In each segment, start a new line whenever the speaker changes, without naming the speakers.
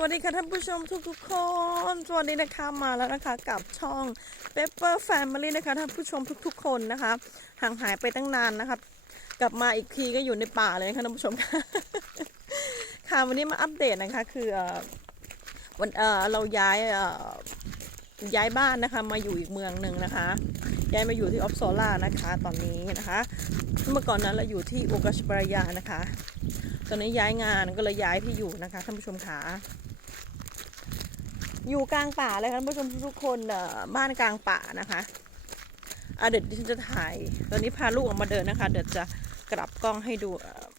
วัสดีค่ะท่านผู้ชมทุกๆคน สวัสดีนะคะมาแล้วนะคะกับช่อง Pepper Family นะคะท่านผู้ชมทุกๆ คนนะคะ ห่างหายไปตั้งนานนะคะกลับมาอีกทีก็อยู่ในป่าเลยค่ะท่านผู้ชมค่ะค่ะวันนี้มาอัปเดตนะคะคือวันเราย้ายย้ายบ้านนะคะมาอยู่อีกเมืองหนึ่งนะคะ ย้ายมาอยู่ที่ออฟโซล่านะคะตอนนี้นะคะ เมื่อก่อนนั้นเราอยู่ที่โอกาชปรายานะคะตอนนี้ย้ายงานก็เลยย้ายที่อยู่นะคะท่านผู้ชมขา อยู่กลางป่าเลยค่ะท่านผู้ชมทุกคนบ้านกลางป่านะคะเดี๋ยวดิฉันจะถ่าย ตอนนี้พาลูกออกมาเดินนะคะ เดี๋ยวจะกลับกล้องให้ดู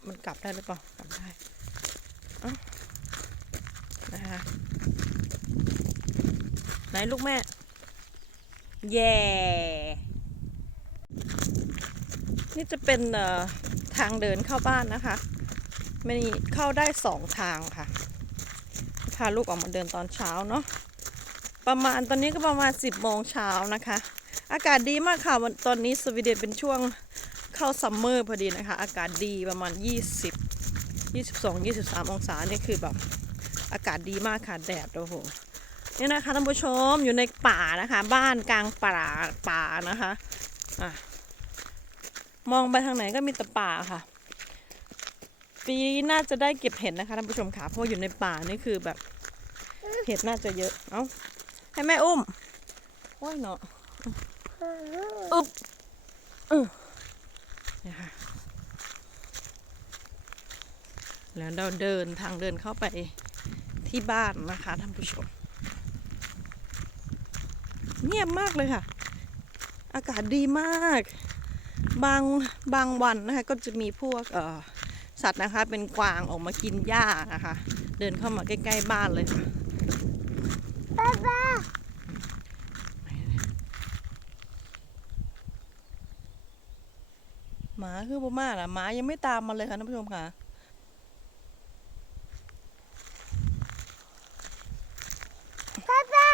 มันกลับได้หรือเปล่ากลับได้นะคะไหนลูกแม่ แย่ นี่จะเป็นทางเดินเข้าบ้านนะคะมันเข้าได้สองทางค่ะ พาลูกออกมาเดินตอนเช้าเนาะประมาณตอนนี้ก็ประมาณ 10โมงเช้านะคะ อากาศดีมากค่ะวันตอนนี้สวีเดนเป็นช่วงเข้าซัมเมอร์พอดีนะคะ อากาศดีประมาณ 20 22 23 องศานี่คือแบบอากาศดีมากค่ะแดดโอ้โหนี่นะคะท่านผู้ชมอยู่ในป่านะคะ บ้านกลางป่าป่านะคะอะมองไปทางไหนก็มีแต่ป่าค่ะ ปีนี้น่าจะได้เก็บเห็ดนะคะท่านผู้ชมค่ะเพราะอยู่ในป่านี่คือแบบ เห็ดน่าจะเยอะ เอ้าให้แม่อุ้มโอ้ยเนาะอึ๊บอือนี่ค่ะแล้วเราเดินทางเดินเข้าไปที่บ้านนะคะท่านผู้ชม เงียบมากเลยค่ะ อากาศดีมาก บางบางวันนะคะก็จะมีพวกเอ่อสัตว์นะคะเป็นกวางออกมากินหญ้านะคะ เดินเข้ามาใกล้ ๆ บ้านเลยค่ะ
ป้าป้า
หมาคือบ่มาล่ะหมายังไม่ตามมาเลยค่ะท่านผู้ชมค่ะ
ป้าป้า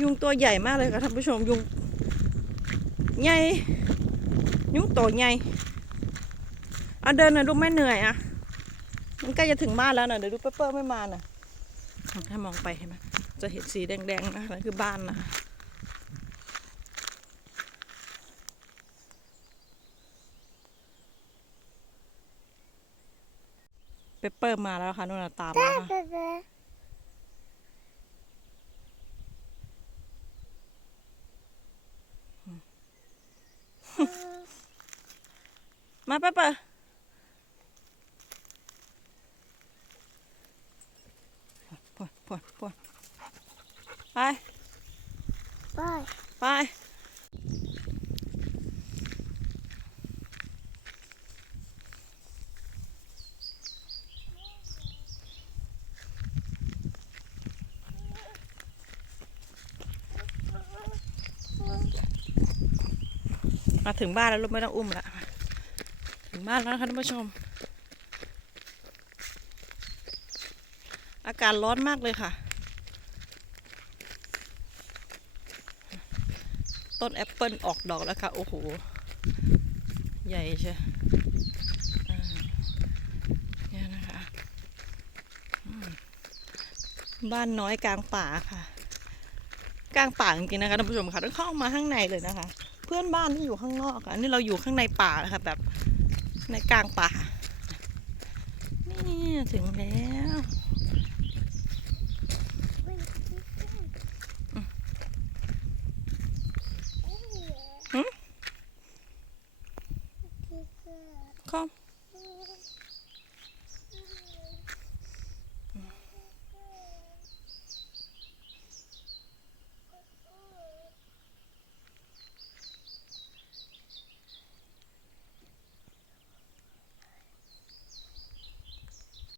ยุงตัวใหญ่มากเลยค่ะท่านผู้ชมยุงใหญ่ยุงตัวใหญ่อะเดินหน่อยลูกไม่เหนื่อยอะ มันใกล้จะถึงบ้านแล้วนะเดี๋ยวดูเปเปอร์ไม่มาน่ะถ้ามองไปเห็นไหมจะเห็นสีแดงๆนะนั่นคือบ้านนะเปเปอร์มาแล้วค่ะนู่นตามมามาเปเปอร์พวนพวนพวน ไป
ไป
ไป มาถึงบ้านแล้วลูกไม่ต้องอุ้มละถึงบ้านแล้วนะคะท่านผู้ชม อากาศร้อนมากเลยค่ะ ต้นแอปเปิลออกดอกแล้วค่ะ โอ้โห ใหญ่ใช่เนี่ยนะคะบ้านน้อยกลางป่าค่ะ กลางป่าจริงๆนะคะท่านผู้ชมค่ะต้องเข้ามาข้างในเลยนะคะ เพื่อนบ้านที่อยู่ข้างนอกอะอันนี่เราอยู่ข้างในป่านะคะแบบในกลางป่า นี่ถึงแล้ว